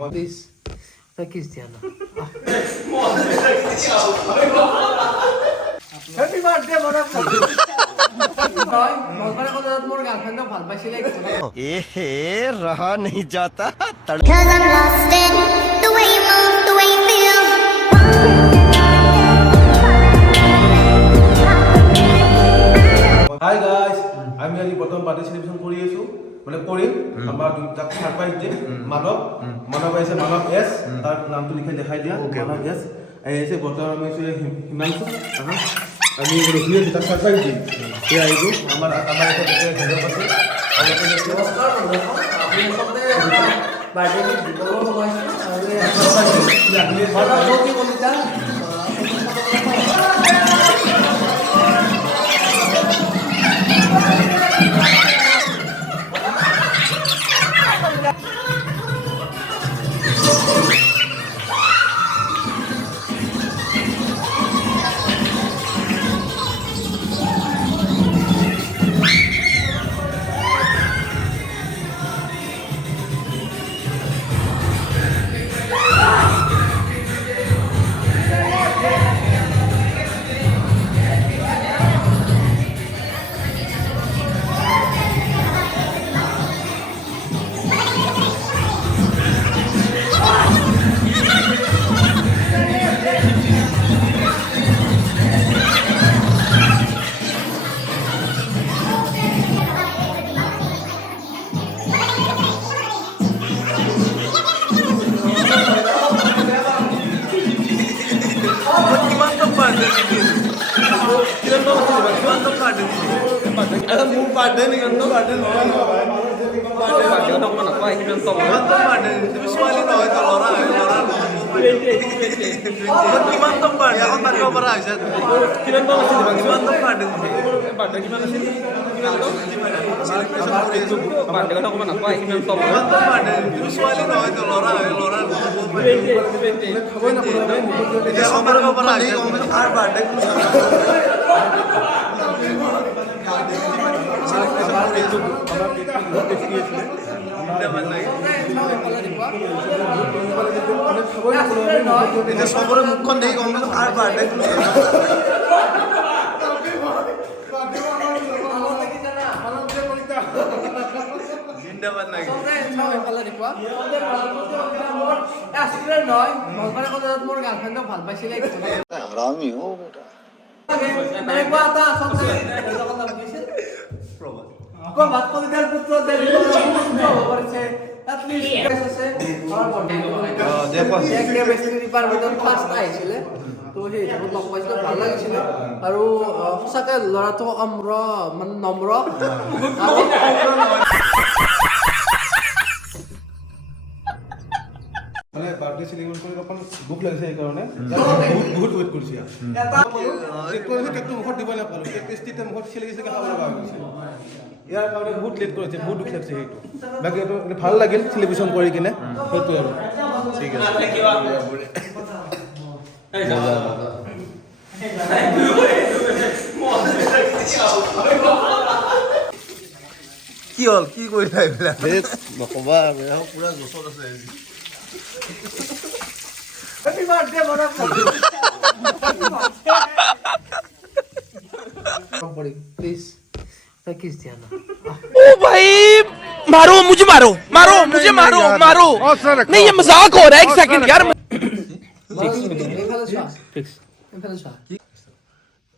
Please, Cristiano. Happy birthday, mother. रहा नहीं जाता Cause I'm lost in the way you move, the way you feel. Hi guys, আমি আজি প্ৰথম party সেলিব্ৰেশন কৰি আছো মানে কৰিম আমাৰ দুটা সাৰপ্ৰাইজ দে মানৱ আছে মানৱ এস তাৰ নামটো লিখাই দেখাই দিয়া মানৱ এস আহিছে বৰ্তমান আমি হিমাংশু আমি ৰখি আছো তাৰ সাৰপ্ৰাইজ দিম এই আহিব আমাৰ এটা হেড আছে নমস্কাৰ বন্ধুসকল আপুনি সকলোৱে বাৰ্থডে দিব ওলাইছে আৰু জ্যোতি কলিতা सबरे मुखन नहीं गम कार बाटे जिंदाबाद নাই हरामी हो बेटा मैं बात आ सबसे को बात को दिल पुत्र दे করেছে at least আছে দেখো এক কেমিস্ট্রি ডিপার্টমেন্টত ফার্স্ট আইছিলে তো সেই হিচাপত লগ পাইছিলো ভাল লাগিছিলে আৰু সঁচাকে ল'ৰাটো মানে নম্ৰ মানে বাৰ্থডে সেলিব্ৰেশন কৰি অকন ভোক লাগিছে এই কাৰণে বহুত ৱেট কৰিছে কেক কৰিছে কেকটো মুখত দিব নাপালো কেক টেষ্টিতে মুখত খেলি গৈছে খাব লগা হৈছে ইয়াৰ কাৰণে বহুত লেট কৰিছে বহুত দুখ লাগিছে সেইটো বাকী এইটো ভাল লাগিল সেলিব্ৰেশন কৰি কিনে সেইটো আৰু ঠিক আছে কি হল কি কৰিলা এইবিলাক নকবা পুৰা জোচত আছে Happy birthday mother. Please, Cristiano. ओ भाई मारो मुझे मारो मारो मुझे मारो मारो नहीं ये मजाक हो रहा है एक सेकंड यार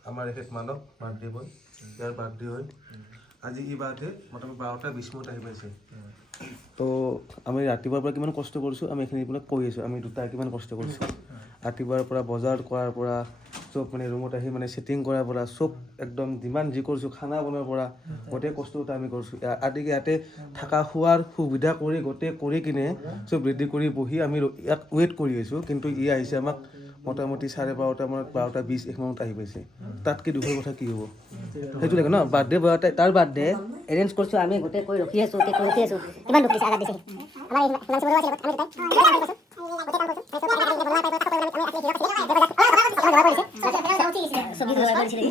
আমাৰ এখেত মানৱ বাৰ্থডে বয় ইয়াৰ বাৰ্থডে হয় আজি ই বাৰ্থডে মোটামুটি 12:20 আহি পাইছে তো আমি ৰাতিপুৱাৰ পৰা কিমান কষ্ট কৰিছোঁ আমি এইখিনি আপোনাক কৈ আছোঁ আমি দুটা কিমান কষ্ট কৰিছোঁ ৰাতিপুৱাৰ পৰা বজাৰ কৰাৰ পৰা চব মানে ৰুমত আহি মানে ছেটিং কৰাৰ পৰা চব একদম যিমান যি কৰিছোঁ খানা বনোৱাৰ পৰা গোটেই কষ্টটা আমি কৰিছোঁ আদিকে ইয়াতে থকা খোৱাৰ সুবিধা কৰি গোটেই কৰি কিনে চব ৰেডি কৰি বহি আমি ইয়াক ৱেইট কৰি আছোঁ কিন্তু ই আহিছে আমাক মোটামুটি 12:30 মানত 12:20 মানত আহি পাইছে তাতকৈ দুখৰ কথা কি হ'ব সেইটো লাগে ন বাৰ্থডে তাৰ বাৰ্থডে এৰেঞ্জ কৰিছোঁ আমি গোটেই কৈ ৰখি আছোঁ কেক ৰখি আছোঁ কিমান দুখ দিছে আঘাত দিছে আমাৰ ছবি